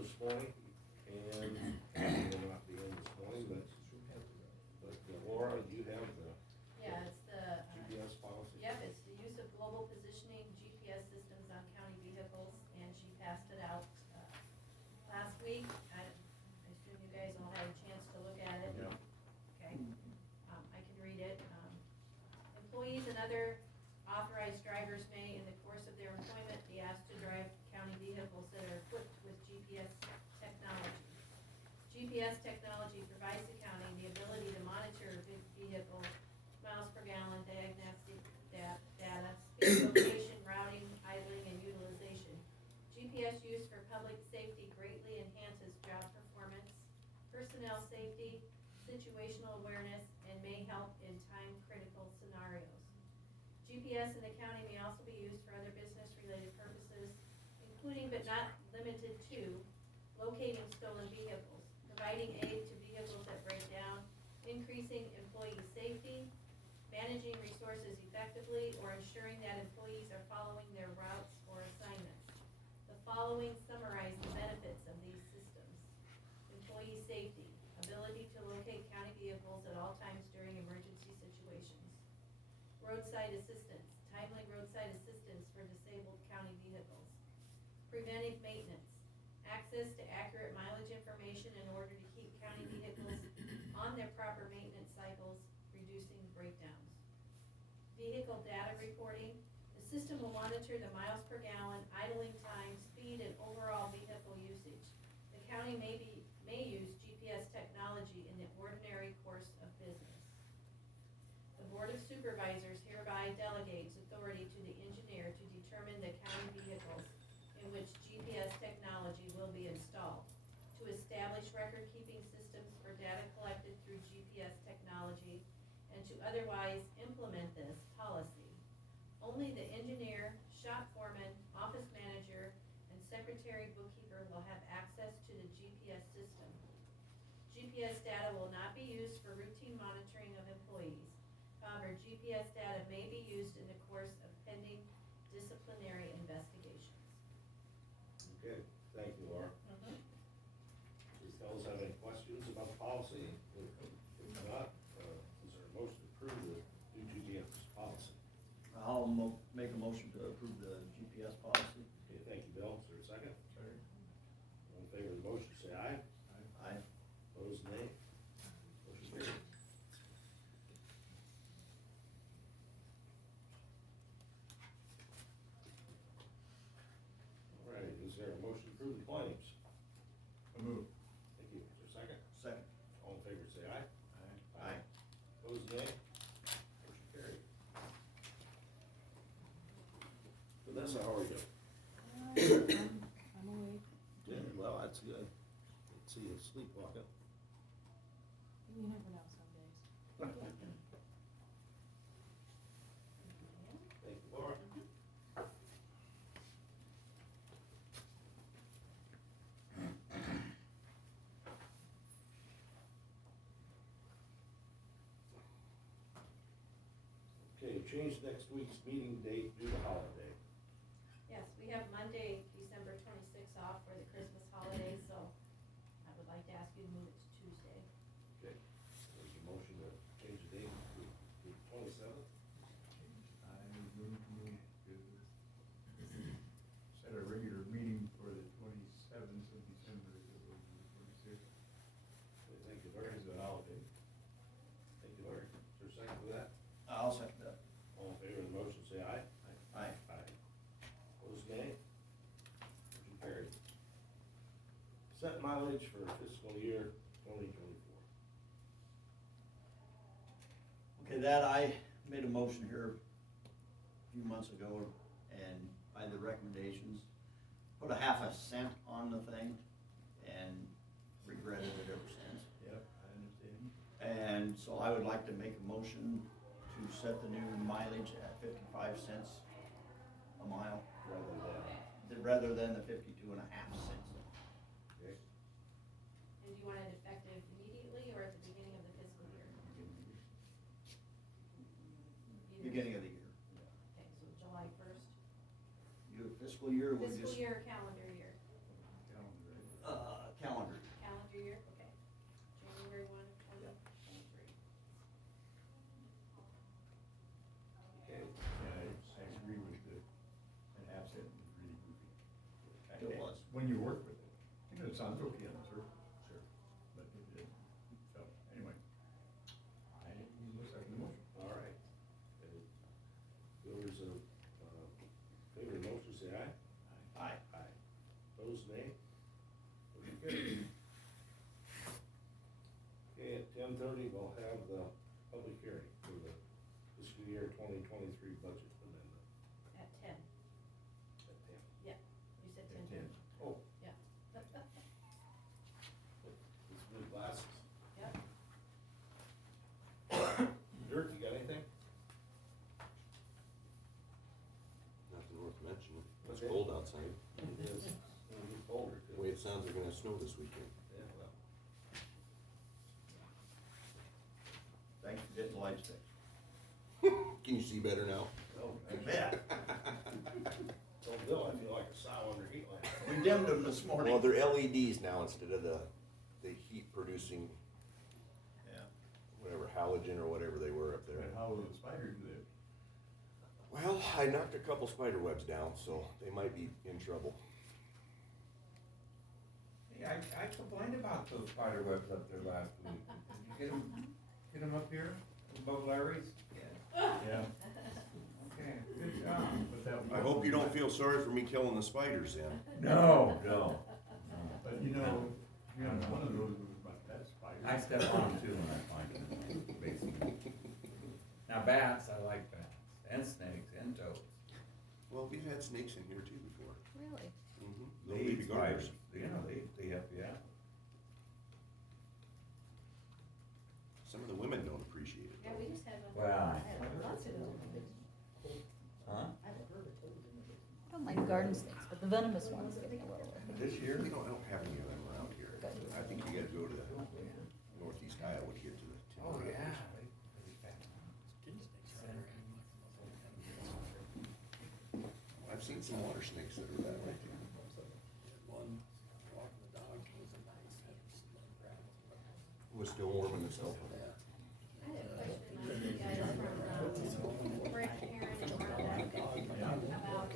this morning, and will not be in this morning, but Laura, you have the Yeah, it's the, GPS policy? yep, it's the use of global positioning GPS systems on county vehicles, and she passed it out, last week. I assume you guys all had a chance to look at it. Yeah. Okay, I can read it. Employees and other authorized drivers may, in the course of their employment, be asked to drive county vehicles that are equipped with GPS technology. GPS technology provides the county the ability to monitor vehicle miles per gallon, diagnostic data, space location, routing, idling, and utilization. GPS use for public safety greatly enhances job performance, personnel safety, situational awareness, and may help in time-critical scenarios. GPS in the county may also be used for other business-related purposes, including but not limited to locating stolen vehicles, providing aid to vehicles that break down, increasing employee safety, managing resources effectively, or ensuring that employees are following their routes or assignments. The following summarize the benefits of these systems. Employee safety, ability to locate county vehicles at all times during emergency situations. Roadside assistance, timely roadside assistance for disabled county vehicles. Preventive maintenance, access to accurate mileage information in order to keep county vehicles on their proper maintenance cycles, reducing breakdowns. Vehicle data reporting, the system will monitor the miles per gallon, idling time, speed, and overall vehicle usage. The county may use GPS technology in the ordinary course of business. The Board of Supervisors hereby delegates authority to the engineer to determine the county vehicles in which GPS technology will be installed, to establish record-keeping systems for data collected through GPS technology, and to otherwise implement this policy. Only the engineer, shop foreman, office manager, and secretary bookkeeper will have access to the GPS system. GPS data will not be used for routine monitoring of employees. However, GPS data may be used in the course of pending disciplinary investigations. Okay, thank you, Laura. Does fellows have any questions about the policy? If not, is there a motion to approve the new GPS policy? I'll make a motion to approve the GPS policy. Okay, thank you, Bill. Is there a second? Sorry. All in favor of the motion, say aye. Aye. Opposed, nay. Motion carried. All right, is there a motion to approve the claims? A move. Thank you. Is there a second? Second. All in favor, say aye. Aye. Aye. Opposed, nay. Motion carried. Vanessa, how are you? I'm awake. Good, well, that's good. Let's see you sleepwalking. You never know some days. Thank you, Laura. Okay, change next week's meeting date due to holiday. Yes, we have Monday, December 26th off for the Christmas holiday, so I would like to ask you to move it to Tuesday. Okay, there's a motion to change the date to the 27th. I move to set a regular meeting for the 27th of December, as opposed to the 26th. Okay, thank you, Larry. It's a holiday. Thank you, Larry. Is there a second for that? I'll second that. All in favor of the motion, say aye. Aye. Aye. Opposed, nay. Motion carried. Set mileage for fiscal year 2024. Okay, that I made a motion here a few months ago, and by the recommendations, put a half a cent on the thing, and regretted it ever since. Yep, I understand. And so I would like to make a motion to set the new mileage at 55 cents a mile, rather than the 52.5 cents. Okay. And do you want it effective immediately or at the beginning of the fiscal year? Either- Beginning of the year. Okay, so July 1st. Your fiscal year would Fiscal just. year, calendar year. Calendar, right? when you work with it. I think it sounds okay on the surface. Sure. But it did, so, anyway. I will second the motion. All right. Those in favor of the motion, say aye. Aye. Aye. Opposed, nay. Motion carried. Okay, at 10:30, we'll have the public hearing for the fiscal year 2023 budget amendment At 10, at 10. yeah, you said At 10. 10. Oh, Yeah. it's new glasses. Yep. Dirk, you got anything? Nothing worth mentioning. It's Okay. cold outside. It is, it's gonna be colder too. The way it sounds, they're gonna snow this weekend. Yeah, well, Thanks for getting the lights fixed. Can you see better now? Oh, I bet. told Bill I feel like a sow under heat lamp. We dimmed them this morning. Well, they're LEDs now instead of the heat producing, Yeah. whatever, halogen or whatever they were up there. And how will the spiders live? Well, I knocked a couple spider webs down, so they might be in trouble. Hey, I complained about those spider webs up there last week. Did you get them up here above Larry's? Yeah. Okay, good job. But that. I hope you don't feel sorry for me killing the spiders then. No, no. But you know, one of those was about that spider. I step on them too when I find them in the basement. Now bats, I like bats, and snakes, and toads. Well, we've had snakes in here too before. Really? Mm-hmm. They eat spiders, you know, they help you out. Some of the women don't appreciate it. Yeah, we just had one. Well, Lots of those. huh? I don't like garden snakes, but the venomous ones get me a little. This year? I don't have any of them around here. I think you gotta go to the northeast Iowa to get to the. Oh, yeah. I've seen some water snakes that are that way too. It was still warm in the snow. I had a question on you guys from, Brett, Aaron, and Martha, about,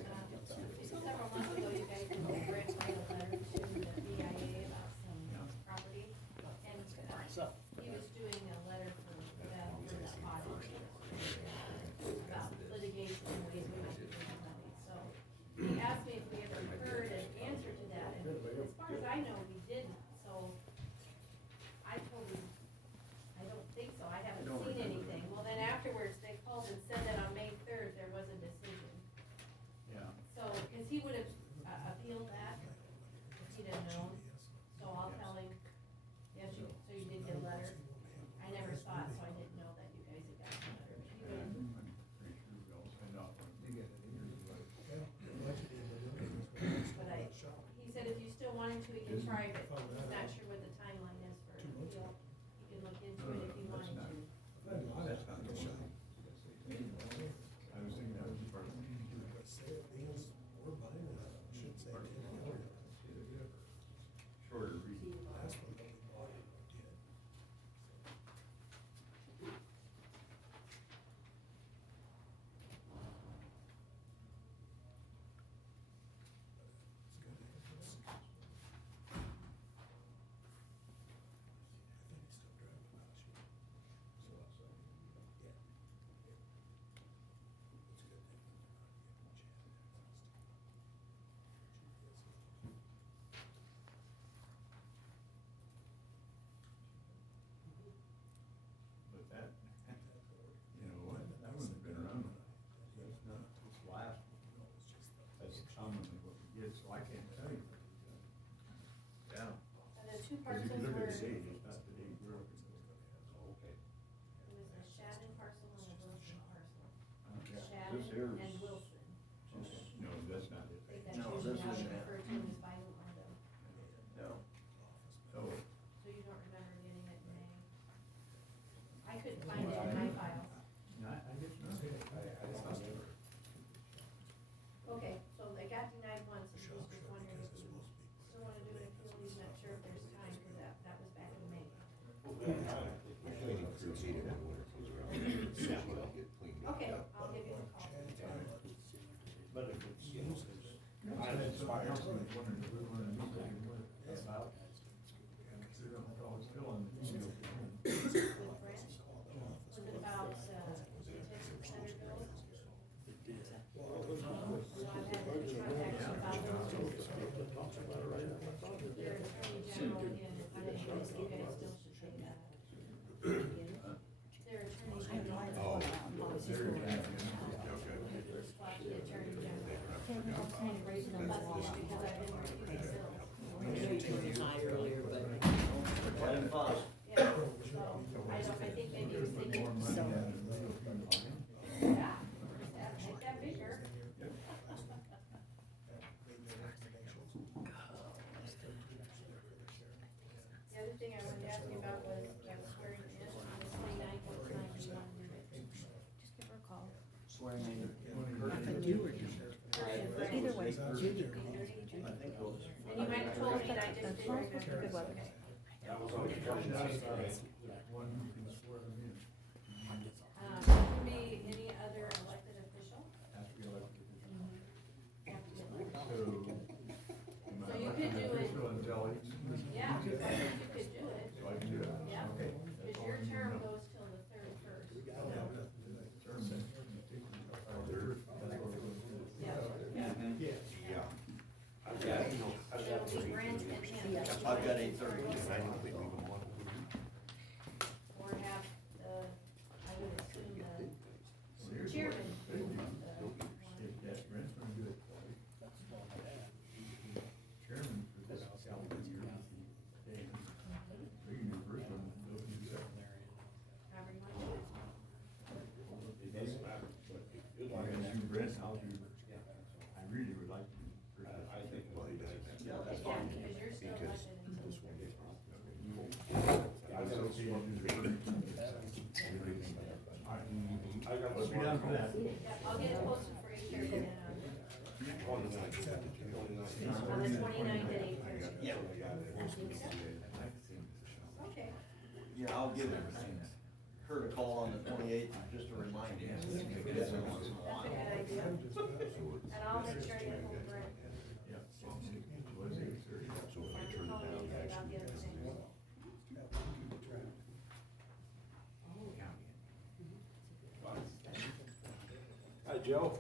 several months ago, you guys, Brett wrote a letter to the BIA about some property. And, he was doing a letter for them for the audit, about litigation and ways we might be losing money. So, he asked me if we ever heard an answer to that, and as far as I know, we didn't, so I told him, I don't think so, I haven't seen anything. Well, then afterwards, they called and said that on May 3rd, there was a decision. Yeah. So, cause he would have appealed that if he'd have known, so I'll tell him, yes, so you did get a letter. I never saw it, so I didn't know that you guys had gotten a letter, but he would have. I'm pretty sure we all signed off on it. But he said if you still wanted to, he can try, but he's not sure what the timeline is for an appeal. He can look into it if he That's wanted not- to. That's not the one. I was thinking that was part of it. Shorter reading. But that, you know, that one's been around. That's not, it's last. That's commonly what we get, so I can't tell you. Yeah. And the two Cause if parcels you look were, at the it date, it's not the date you grew up. Okay. was a Shannon parcel and a Wilson parcel. Yeah. Shannon This here and is- Wilson. No, that's not it. I think that's No, usually this how is you Shannon. refer to them as violent on them. No. Oh, So you don't remember getting it in May? I couldn't find it in my files. I guess not. Okay, so they got denied once, and he was just wondering if you still wanna do an appeal, he's not sure if there's time, cause that was back in May. My cleaning crews hate it when winter comes around. It's usually all get cleaned up. Okay, I'll give you a call. But if it's, you know, it's I had some councilman wondering if we wanted to just going. Slash the attorney general. I'm kind of raising on the wall. Because I've been working the bills. I knew you told me high earlier, but. Right and fast. Yeah, so, I think maybe he was thinking, So. yeah, make that bigger. The other thing I wanted to ask you about was, swearing in on the 29th, what time do you want to do it? Just give her a call. Swearing in. If I do or don't. Either way, Junior. I think we'll. And you might have told me that I just That's did. not supposed to be good weather. That was on the 29th, right? One who can swear them in, Could be any other elected official. has to be elected official. Have to get elected. So. So you could do it- Official until each, Yeah, I think you could do it, so I can do it. yeah, Okay. because your term goes till the 31st. Term then, you take it until February. That's what we're gonna do. Yeah, yeah. Yeah. I've got, I've got It'll be Brent and him. I've got 8:30. And I don't think we would want to. Or have the, I would assume the Seriously, chairman. they do. the- Yes, Brent's gonna do it. Chairman for this calendar year. We can do first one, they'll do second. However you want to do it. it doesn't matter, but if you'd I'm like, gonna do Brent, I'll do, I really would like to do first. I think it would be nice. Yeah, that's Yeah, fine. because you're still Because elected until. this one gets. I've got It's okay to do the first. I got Let's be done for that. Yeah, I'll get it posted for 8:30 then on the 29th at 8:30. Yeah. Okay. Yeah, I'll give her a call on the 28th, just to remind you. That's a good idea. And I'll make sure I get hold of Brent. Yeah. Was it, sir? So if I turn it down, About the other things. Hi, Joe.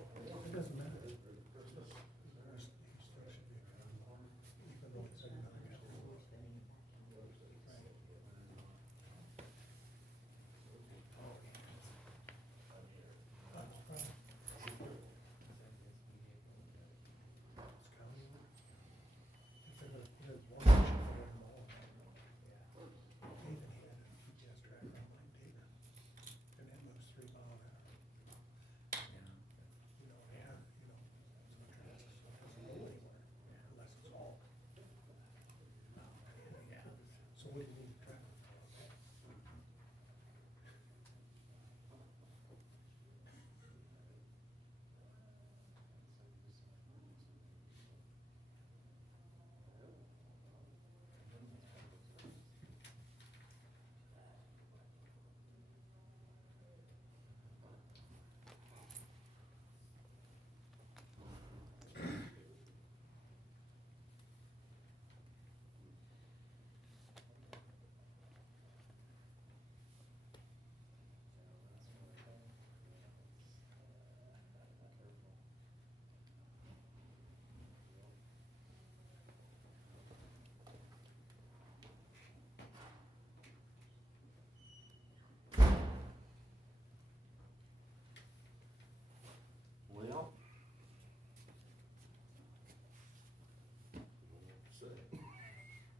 Well.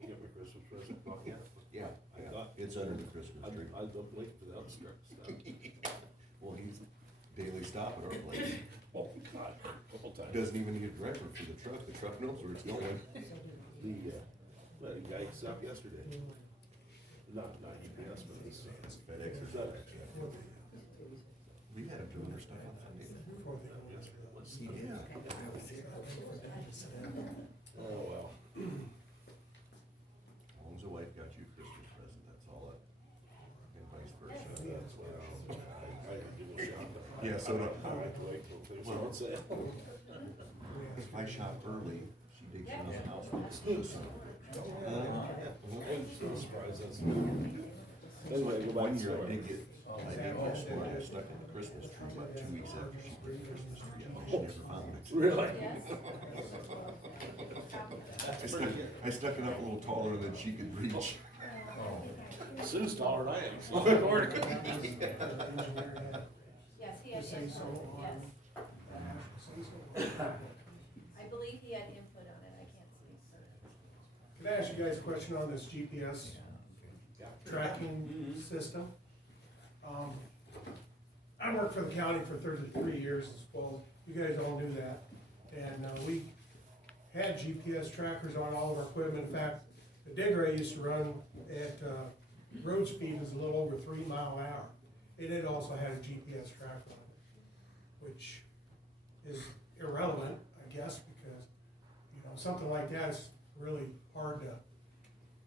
Get my Christmas present, oh, yeah. Yeah, I thought- it's under the Christmas tree. I don't wait for that stuff. Well, he's daily stop at our place. Oh, God, a couple times. Doesn't even need a driver for the truck knows where it's going. The guy stopped yesterday. Not UPS, but it's FedEx or FedEx. We had him doing their stuff on Sunday. Yeah. Oh, well. As long as the wife got you a Christmas present, that's all that, and vice versa. That's what I do a shop. Yeah, so do- I like to wait till things are on sale. If I shop early, she digs Yeah. around the house with the snooze. I'm so surprised that's. Anyway, go back One to year I story. did get, my neighbor's store was stuck in the Christmas tree about 2 weeks after she put the Christmas tree up, and she never found it. Really? Yes. I stuck it up a little taller than she could reach. Sue's taller than I am, so. Yes, he has ask you guys a question on this GPS Yeah. tracking system. I worked for the county for 33 years as well, you guys all knew that. And we had GPS trackers on all of our equipment. In fact, the digger I used to run at road speed was a little over 3 mile an hour. It also had a GPS tracker on it, which is irrelevant, I guess, because, you know, something like that is really hard to,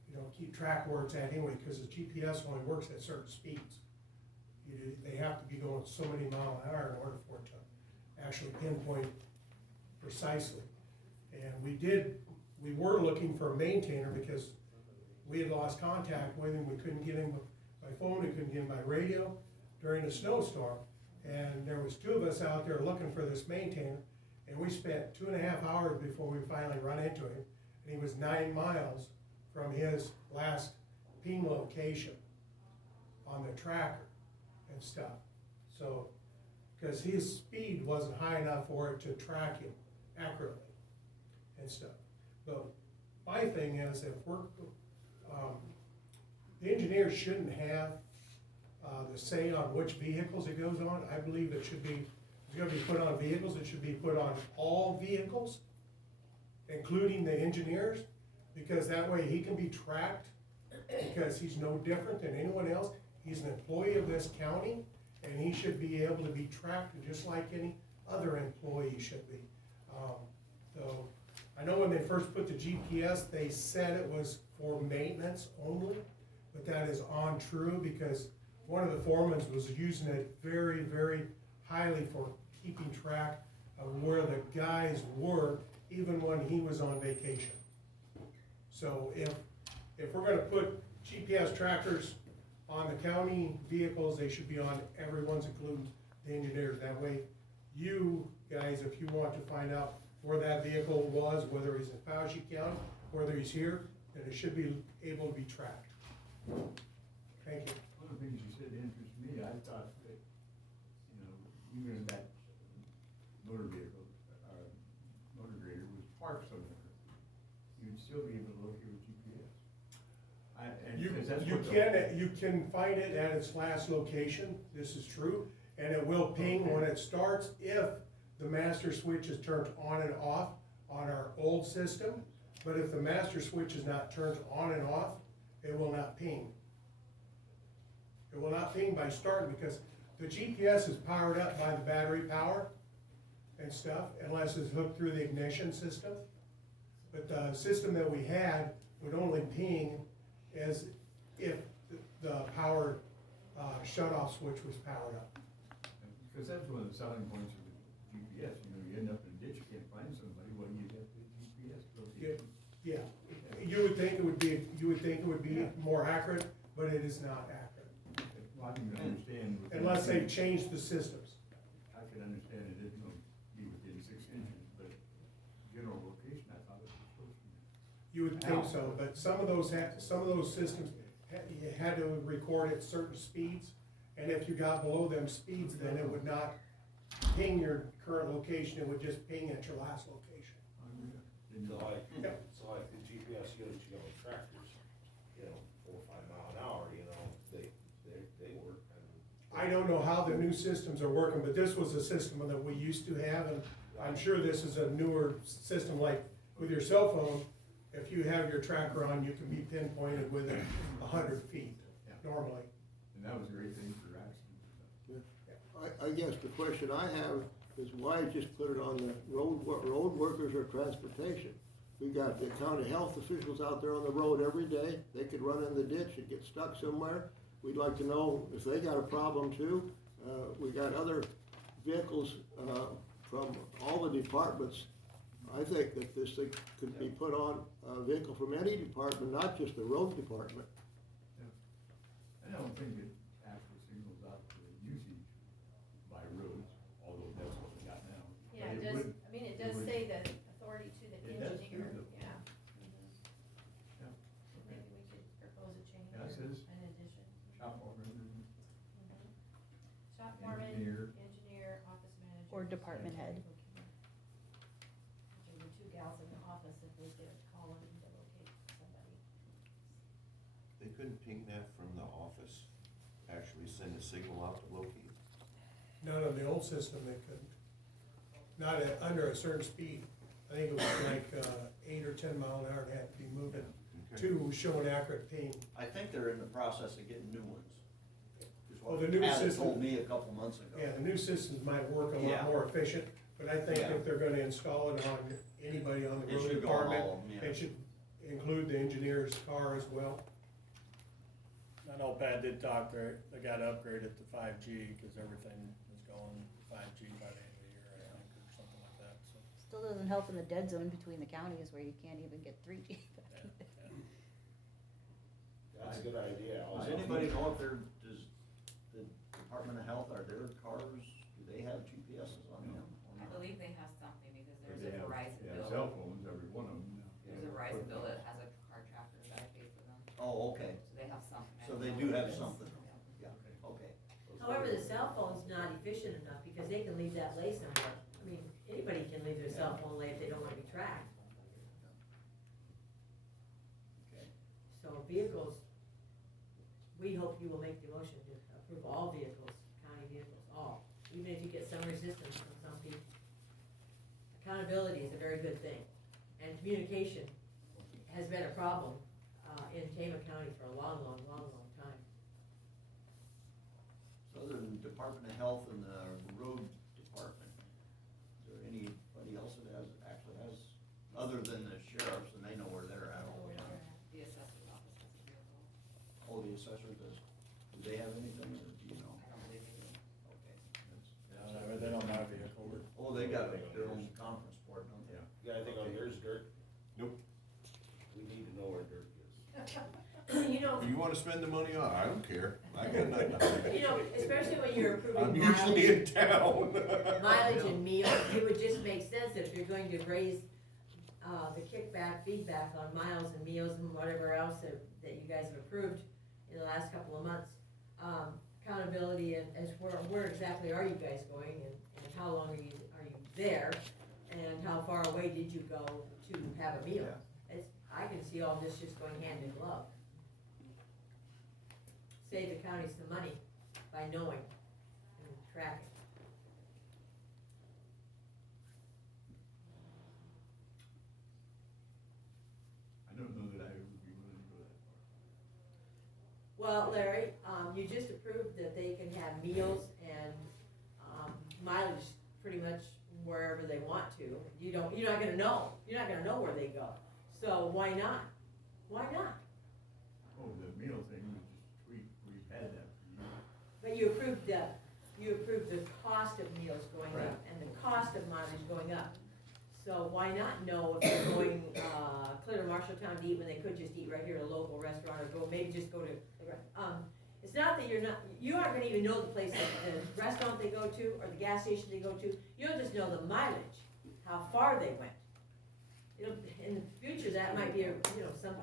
you know, keep track where it's at anyway, because the GPS only works at certain speeds. They have to be going so many miles an hour in order for it to actually pinpoint precisely. And we were looking for a maintainer because we had lost contact with him. We couldn't get him by phone, we couldn't get him by radio during a snowstorm. And there was 2 of us out there looking for this maintainer, and we spent 2.5 hours before we finally run into him. And he was 9 miles from his last ping location on the tracker and stuff. So, because his speed wasn't high enough for it to track him accurately and stuff. But my thing is, if we're, the engineers shouldn't have the say on which vehicles it goes on. I believe it should be, it's gonna be put on vehicles, it should be put on all vehicles, including the engineers, because that way he can be tracked, because he's no different than anyone else. He's an employee of this county, and he should be able to be tracked just like any other employee should be. So, I know when they first put the GPS, they said it was for maintenance only, but that is untrue, because one of the foremen was using it very, very highly for keeping track of where the guys were, even when he was on vacation. So if we're gonna put GPS trackers on the county vehicles, they should be on everyone's, including the engineers. That way, you guys, if you want to find out where that vehicle was, whether he's in Fauci County, whether he's here, then it should be able to be tracked. Thank you. One of the things you said interests me. I thought that, you know, even if that motor vehicle, motor grader was parked somewhere, you'd still be able to locate with GPS. You can find it at its last location, this is true, and it will ping when it starts if the master switch is turned on and off on our old system. But if the master switch is not turned on and off, it will not ping. It will not ping by starting, because the GPS is powered up by the battery power and stuff, unless it's hooked through the ignition system. But the system that we had would only ping as if the power shut-off switch was powered up. Because that's one of the selling points of the GPS, you know, you end up in a ditch, you can't find somebody, what do you get with GPS location? Yeah, you would think it would be more accurate, but it is not accurate. Well, I can understand. Unless they've changed the systems. I can understand it isn't going to be within 6 inches, but general location, I thought it was supposed to be. You would think so, but some of those systems, you had to record at certain speeds, and if you got below them speeds, then it would not ping your current location, it would just ping at your last location. So like the GPS units, you know, tractors, you know, 4 or 5 mile an hour, you know, they work. I don't know how the new systems are working, but this was a system that we used to have, and I'm sure this is a newer system, like with your cell phone. If you have your tracker on, you can be pinpointed within 100 feet normally. And that was a great thing for accidents. I guess the question I have is why just put it on the road workers or transportation? We got the county health officials out there on the road every day. They could run in the ditch and get stuck somewhere. We'd like to know if they got a problem too. We got other vehicles from all the departments. I think that this thing could be put on a vehicle from any department, not just the road department. I don't think it actually signals out the usage by roads, although that's what we got now. Yeah, But it does, would- I mean, it it does would- say the authority to the It does engineer, too, though. yeah. Yeah, okay. Maybe we could propose a change Yeah, it or says an addition. shop owner, Shop foreman, Engineer. engineer, office manager. Or department head. There were 2 gals in the office if we could call them to locate somebody. couldn't ping that from the office, actually send a signal out to locate? None of the old system they couldn't. Not under a certain speed. I think it was like 8 or 10 mile an hour, it had to be moving Okay. to show an accurate ping. I think they're in the process of getting new ones. Is what Oh, the new Pat system- told me a couple months ago. Yeah, the new systems might work a Yeah. lot more efficient, but I think Yeah. if they're gonna install it on anybody on the It road should go on department, all of them, yeah. it should include the engineer's car as well. I know Pat did talk, they got upgraded to 5G, cause everything is going 5G by the end of the year, I think, or something like that, so. Still doesn't help in the dead zone between the counties where you can't even get 3G. Yeah, yeah. That's a good idea. Does anybody know if does the Department of Health, are their cars, do they have GPSs on them? or I not? believe they have something because there's They a have- Verizon they have bill. cell phones, every one of them. There's a Verizon bill that has a car tracker that I pay for them, Oh, okay, so they have something. I so don't they know do what have it is. something, Yeah. yeah, okay. However, the cell phone's not efficient enough because they can leave that lay somewhere. I mean, anybody can leave their cell phone lay if they don't wanna be tracked. Okay. So vehicles, we hope you will make the motion to approve all vehicles, county vehicles, all, even if you get some resistance from some people. Accountability is a very good thing, and communication has been a problem, in Tama County for a long time. So other than Department of Health and the Road Department, is there anybody else that actually has, other than the sheriffs, and they know where they're at all the time? The assessor's office has a vehicle. Oh, the assessor does, do they have anything, or do you know? I don't believe they do. Okay. Yeah, no, they don't have a vehicle, Oh, they got their own conference board, don't they? You got anything on yours, Dirk? Nope. We need to know where Dirk is. You know, You wanna spend the money on, I don't care, I got nothing. you know, especially when you're approving I'm mileage. usually in town. Mileage and meals, it would just make sense that if you're going to raise, the kickback, feedback on miles and meals and whatever else that you guys have approved in the last couple of months. Accountability and as where exactly are you guys going and how long are you there? And how far away did you go to have a meal? I can see all this just going hand in glove. Save the county some money by knowing and tracking. I don't know that I would be willing to go that far. Well, Larry, you just approved that they can have meals and, mileage pretty much wherever they want to. You're not gonna know where they go. So why not? Why not? Oh, the meal thing was just, we've had that for years. But you approved the cost of meals going up and the cost of mileage going up. So why not know if they're going, clear to Marshalltown to eat when they could just eat right here at a local restaurant or maybe just go to, it's not that you aren't gonna even know the place, the restaurant they go to or the gas station they go to. You'll just know the mileage, how far they went. In the future, that might be some,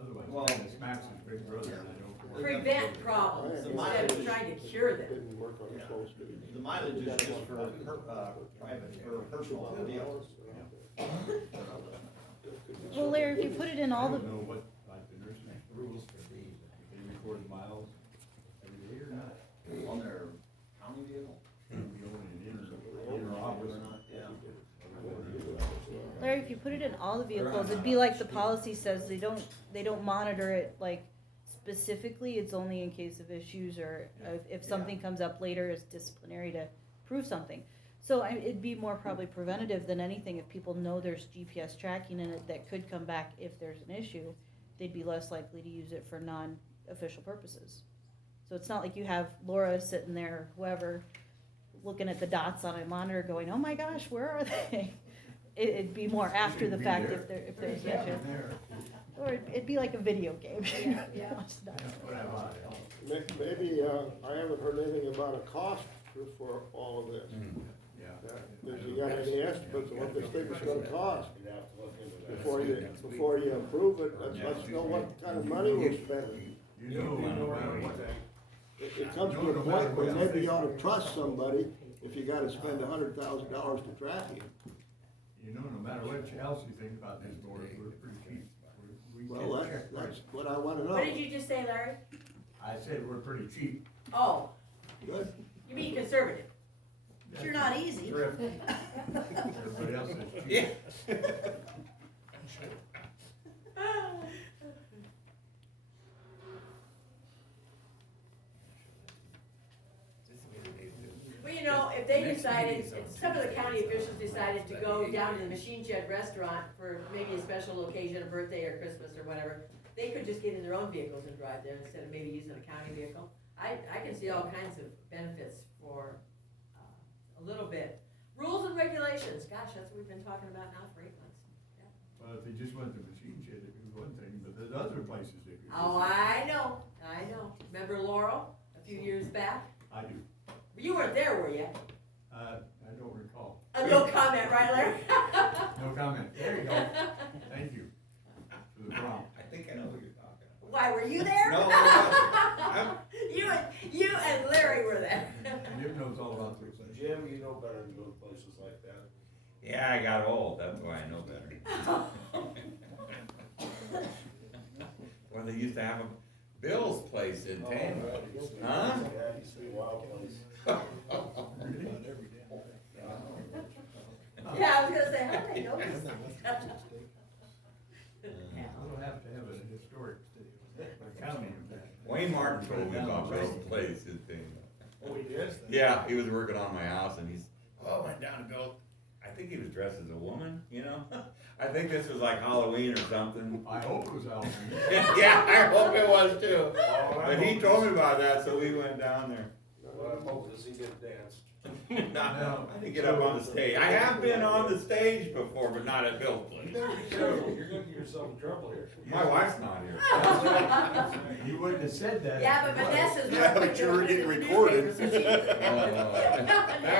Otherwise, Well- kind of smacks his big brother, and I don't. prevent problems The instead mileage of is- trying to cure them. Didn't work on the Yeah. close street. The mileage is just for private, for personal vehicles. Well, Larry, if you put it in all I the, don't know what, like the nursing rules could be, they record miles every day or not. On their county vehicle? It'd be only an inter office. Or not, yeah. Larry, if you put it in all the vehicles, it'd be like the policy says, they don't monitor it like specifically, it's only in case of issues or if something comes up later as disciplinary to prove something. So it'd be more probably preventative than anything if people know there's GPS tracking in it that could come back if there's an issue, they'd be less likely to use it for non-official purposes. So it's not like you have Laura sitting there, whoever, looking at the dots on a monitor going, oh my gosh, where are they? It'd be more after the fact if there's an issue. Or it'd be like a video game. Yeah. Maybe, I haven't heard anything about a cost for all of this. Yeah. If you got any estimates of what this thing is gonna cost, You'd have to look into that. before you approve it, let's know what kind of money we're spending. You know, no matter what, It comes to a point where maybe you ought to trust somebody if you gotta spend $100,000 to track him. you know, no matter what else you think about this board, we're pretty cheap. we Well, get check that's price. what I wanna know. What did you just say, Larry? I said we're pretty cheap. Oh, Good. you mean conservative? But you're not easy. Thrift. Everybody else is cheap. Well, you know, if they decided, if some of the county officials decided to go down to the Machine Shed restaurant for maybe a special occasion, a birthday or Christmas or whatever, they could just get in their own vehicles and drive there instead of maybe using a county vehicle. I can see all kinds of benefits for, a little bit. Rules and regulations, gosh, that's what we've been talking about now for 8 months. Well, if they just went to Machine Shed, it'd be one thing, but there's other places they could. Oh, I know. Remember Laurel, a few years back? I do. You weren't there, were you? I don't recall. No comment, right, Larry? No comment. There you go. Thank you for the prompt. I think I know what you're talking about. Why, were you there? No, I'm- You and Larry were there. Jim knows all about those things. Jim, you know better than go to places like that. Yeah, I got old, that's why I know better. Well, they used to have a Bill's place in Oh, Tama. right, it used to be- Huh? Yeah, it used to be a wild place. Yeah, I was gonna say, how do they know this? We'll have to have a historic accounting of that. Wayne Martin told me about Bill's place in Tama. Oh, he did? Yeah, he was working on my house and I went down to Bill. I think he was dressed as a woman, you know? I think this was like Halloween or something. I hope it was Halloween. Yeah, I hope it was too. Oh, I But he hope told me this- about that, so we went down there. What I'm hoping is he get danced. No, I didn't get up on the stage. I have been on the stage before, but not at Bill's You place. better be careful, you're gonna get yourself in trouble here. My wife's not here. You wouldn't have said that. Yeah, but Vanessa's. Yeah, but you were getting recorded. That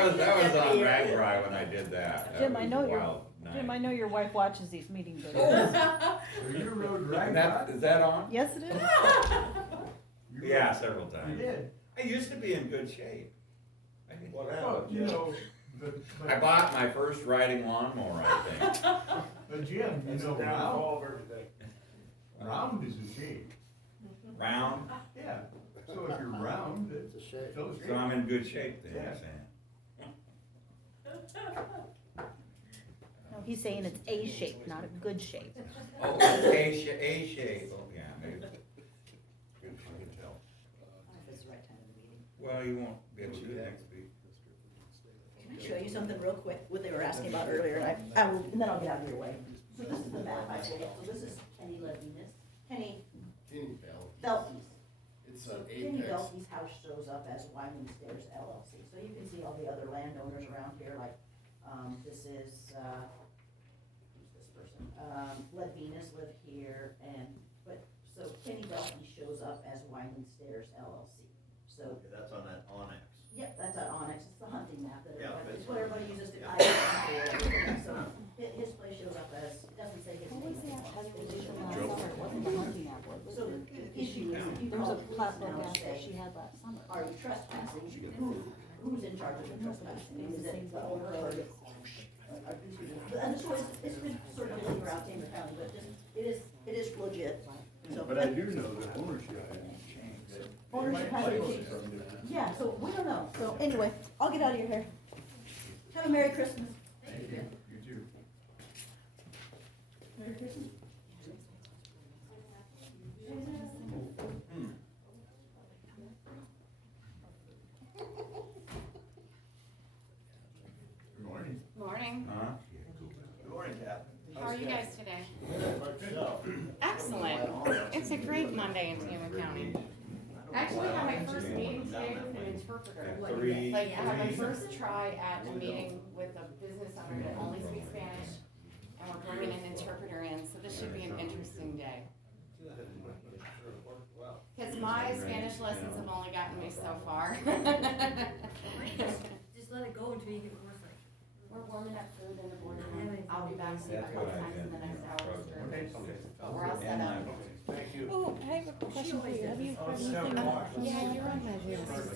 was on Ragbri when I did that. That Jim, I was know a your- wild night. Jim, I know your wife watches these meeting Oh. videos. So you rode rag. And that, is that on? Yes, it is. Yeah, several You times. did. I used to be in good shape. What Well, happened? you know, I bought my first riding lawnmower, I think. but Jim, you That's know, the downfall of everything. round is a shape. Round, Yeah, so if you're round, It's a shame. it's so so I'm in good shape then, you're Yeah. saying. No, he's saying it's A shape, not a good shape. Oh, A shape, oh, yeah, maybe. Good, I can tell. Well, you won't be able to do that next week. Can I show you something real quick, what they were asking about earlier, and then I'll get out of your way. So this is the map I pulled up, so this is Kenny Levinas, Kenny Kenny Bell, Belkey's. it's an Kenny Apex. Belkey's house shows up as Wyman Stairs LLC, so you can see all the other landowners around here, like, this is, who's this person? Levinas live here, so Kenny Belkey shows up as Wyman Stairs LLC, so. Okay, that's on that Onyx. Yep, that's an Onyx, it's the hunting map that Yeah, everybody, it's it's what fine. everybody uses to identify for everything, so his place shows up as, it doesn't say his name. So the issue is, if you call the police now and say, are you trespassing, who's in charge of the trespassing, is it the owner or the? And this was, it's been circulating around Tama County, but it is legit, so. But I do know that ownership hasn't changed. Ownership Might hasn't play changed. something different. Yeah, so we don't know, so anyway, I'll get out of your hair. Have a Merry Christmas. Thank you, you too. Merry Christmas. Good morning. Morning. Huh? Good morning, Cap. How are you guys today? Myself. Excellent. It's a great Monday in Tama County. I actually had my first meeting today with an interpreter. Three, Like, I had my three. first try at a meeting with a business owner that only speaks Spanish, and we're bringing an interpreter in, so this should be an interesting day. Because my Spanish lessons have only gotten me so far. Just let it go until you get more like. We're warming up food in the board room. I'll be back soon a That's couple what I times in the next hour. Okay. But we're all set up. Thank you. Oh, I have a question for you. Have you heard anything? Yeah, you're on my list.